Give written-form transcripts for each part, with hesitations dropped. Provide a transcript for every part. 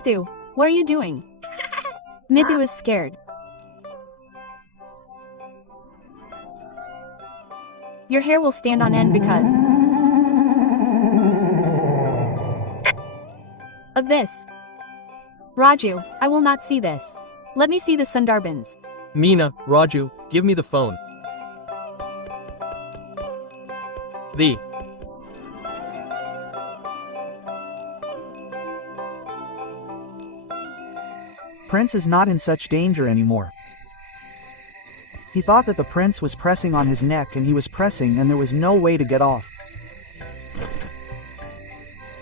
Mithu, what are you doing? Mithu is scared. Your hair will stand on end because of this. Raju, I will not see this. Let me see the Sundarbans. Meena, Raju, give me the phone. The Prince is not in such danger anymore. He thought that the prince was pressing on his neck and he was pressing and there was no way to get off.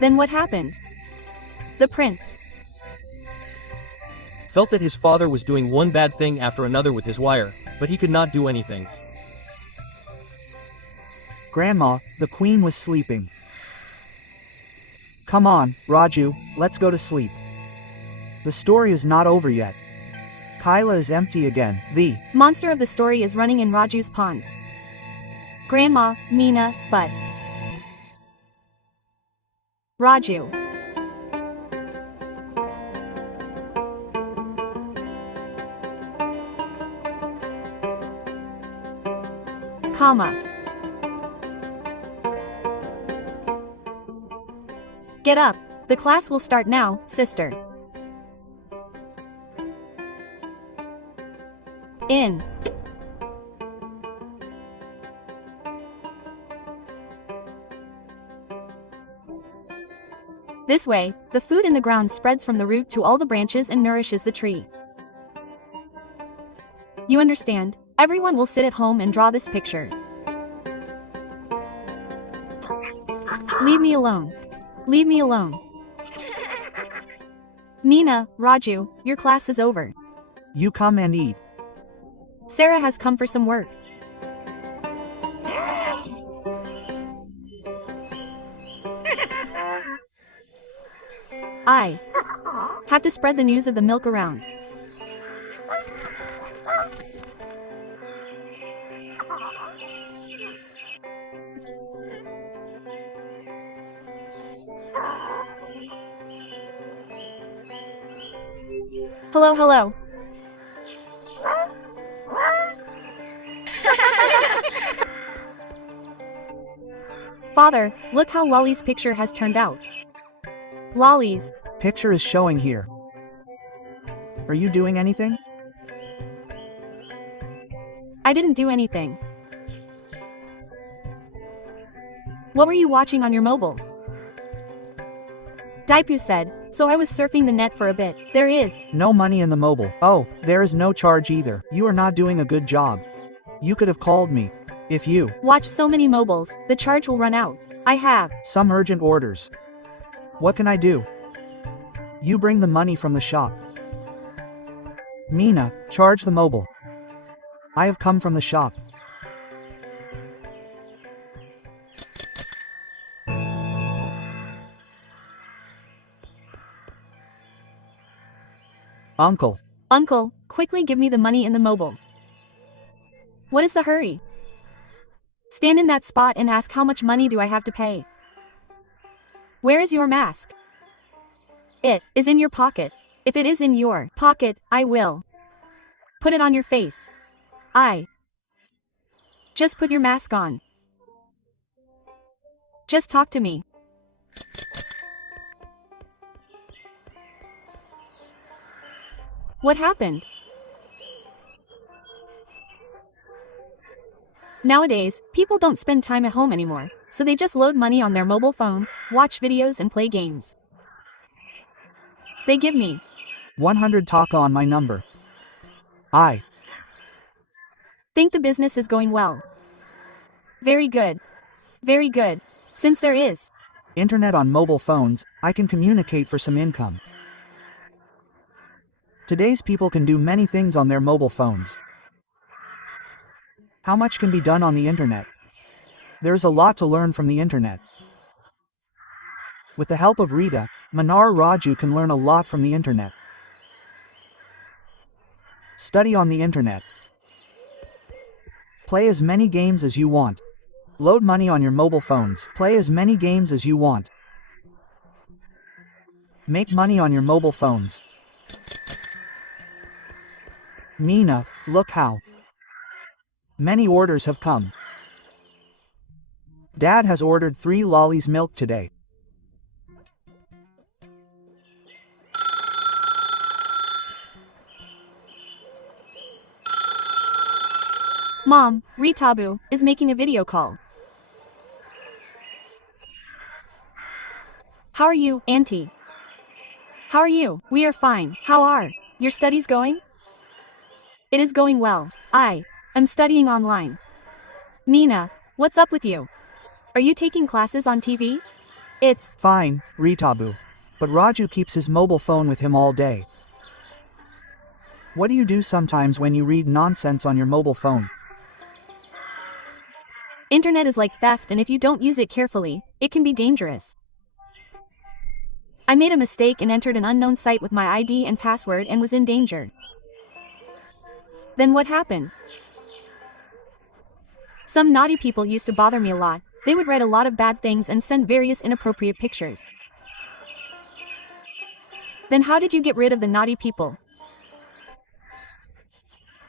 Then what happened? The prince felt that his father was doing one bad thing after another with his wire, but he could not do anything. Grandma, the queen was sleeping. Come on, Raju, let's go to sleep. The story is not over yet. Kyla is empty again. The monster of the story is running in Raju's pond. Grandma, Meena, but Raju. Comma. Get up. The class will start now, sister. In. This way, the food in the ground spreads from the root to all the branches and nourishes the tree. You understand? Everyone will sit at home and draw this picture. Leave me alone. Leave me alone. Meena, Raju, your class is over. You come and eat. Sarah has come for some work. I have to spread the news of the milk around. Hello, hello. Father, look how Lolly's picture has turned out. Lolly's picture is showing here. Are you doing anything? I didn't do anything. What were you watching on your mobile? Daipu said, so I was surfing the net for a bit. There is no money in the mobile. Oh, there is no charge either. You are not doing a good job. You could have called me. If you watch so many mobiles, the charge will run out. I have some urgent orders. What can I do? You bring the money from the shop. Meena, charge the mobile. I have come from the shop. Uncle. Uncle, quickly give me the money in the mobile. What is the hurry? Stand in that spot and ask how much money do I have to pay. Where is your mask? It is in your pocket. If it is in your pocket, I will put it on your face. Just put your mask on. Just talk to me. What happened? Nowadays, people don't spend time at home anymore, so they just load money on their mobile phones, watch videos and play games. They give me 100 taka on my number. I think the business is going well. Very good. Very good. Since there is internet on mobile phones, I can communicate for some income. Today's people can do many things on their mobile phones. How much can be done on the internet? There's a lot to learn from the internet. With the help of Rita, Manar Raju can learn a lot from the internet. Study on the internet. Play as many games as you want. Load money on your mobile phones. Play as many games as you want. Make money on your mobile phones. Meena, look how many orders have come. Dad has ordered 3 lollies milk today. Mom, Ritabu is making a video call. How are you, Auntie? How are you? We are fine. How are your studies going? It is going well. I am studying online. Meena, what's up with you? Are you taking classes on TV? It's Fine, Ritabu. But Raju keeps his mobile phone with him all day. What do you do sometimes when you read nonsense on your mobile phone? internet is like theft, and if you don't use it carefully, it can be dangerous. I made a mistake and entered an unknown site with my ID and password and was in danger. Then what happened? Some naughty people used to bother me a lot. They would write a lot of bad things and send various inappropriate pictures. Then how did you get rid of the naughty people?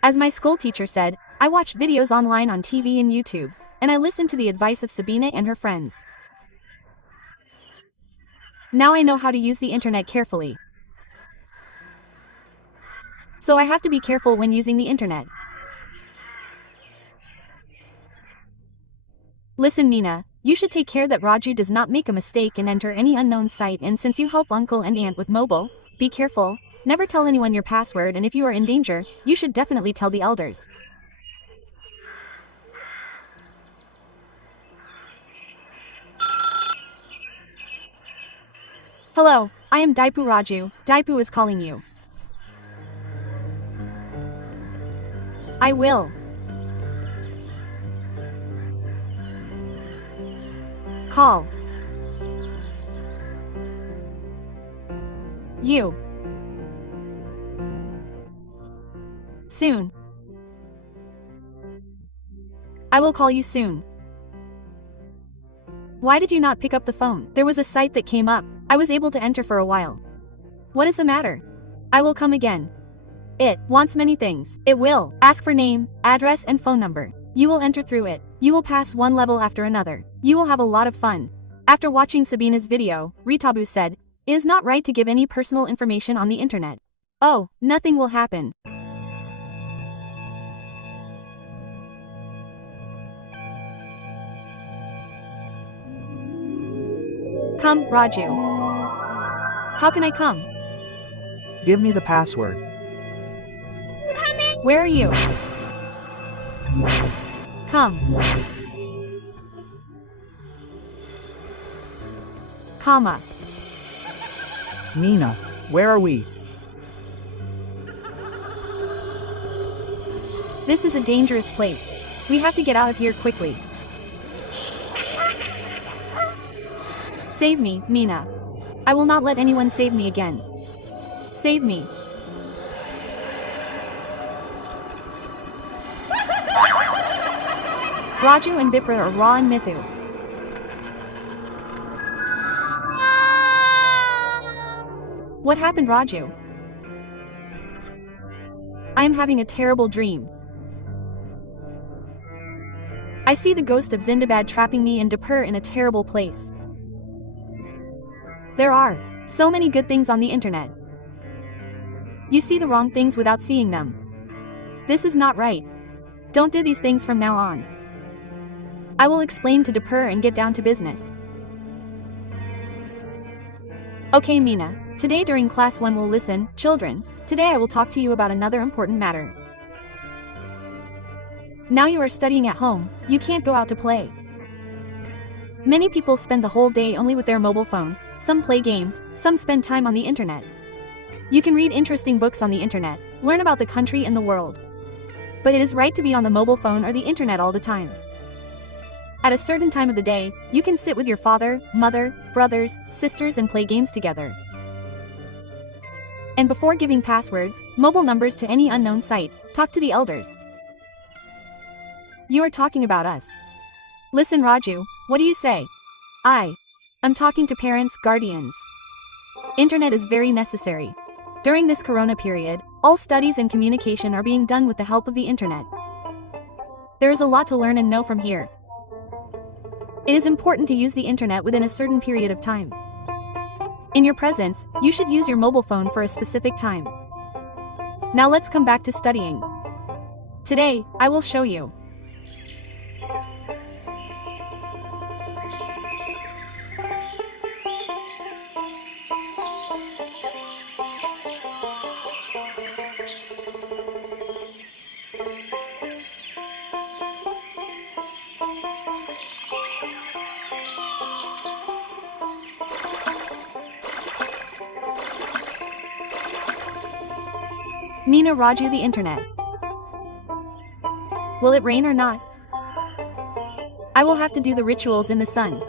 As my school teacher said, I watched videos online on TV and YouTube, and I listened to the advice of Sabina and her friends. Now I know how to use the internet carefully. So I have to be careful when using the internet. Listen, Meena, you should take care that Raju does not make a mistake and enter any unknown site, and since you help uncle and aunt with mobile, be careful, never tell anyone your password, and if you are in danger, you should definitely tell the elders. Hello, I am Daipu Raju. Daipu is calling you. I will. Call. You. Soon. I will call you soon. Why did you not pick up the phone? There was a site that came up. I was able to enter for a while. What is the matter? I will come again. It wants many things. It will ask for name, address, and phone number. You will enter through it. You will pass one level after another. You will have a lot of fun. After watching Sabina's video, Ritabu said, it is not right to give any personal information on the internet. Oh, nothing will happen. Come, Raju. How can I come? Give me the password. Where are you? Come. Comma. Meena, where are we? This is a dangerous place. We have to get out of here quickly. Save me, Meena. I will not let anyone save me again. Save me. Raju and Bipra are Ra and Mithu. What happened, Raju? I am having a terrible dream. I see the ghost of Zindabad trapping me and Dipur in a terrible place. There are so many good things on the internet. You see the wrong things without seeing them. This is not right. Don't do these things from now on. I will explain to Dipur and get down to business. Okay, Meena. Today during class 1 we'll listen. Children, today I will talk to you about another important matter. Now you are studying at home, you can't go out to play. Many people spend the whole day only with their mobile phones, some play games, some spend time on the internet. You can read interesting books on the internet, learn about the country and the world. But it is right to be on the mobile phone or the internet all the time. At a certain time of the day, you can sit with your father, mother, brothers, sisters and play games together. And before giving passwords, mobile numbers to any unknown site, talk to the elders. You are talking about us. Listen, Raju, what do you say? I'm talking to parents, guardians. Internet is very necessary. During this corona period, all studies and communication are being done with the help of the internet. There is a lot to learn and know from here. It is important to use the internet within a certain period of time. In your presence, you should use your mobile phone for a specific time. Now let's come back to studying. Today, I will show you. Meena Raju the internet. Will it rain or not? I will have to do the rituals in the sun.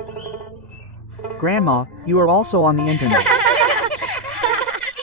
Grandma, you are also on the internet.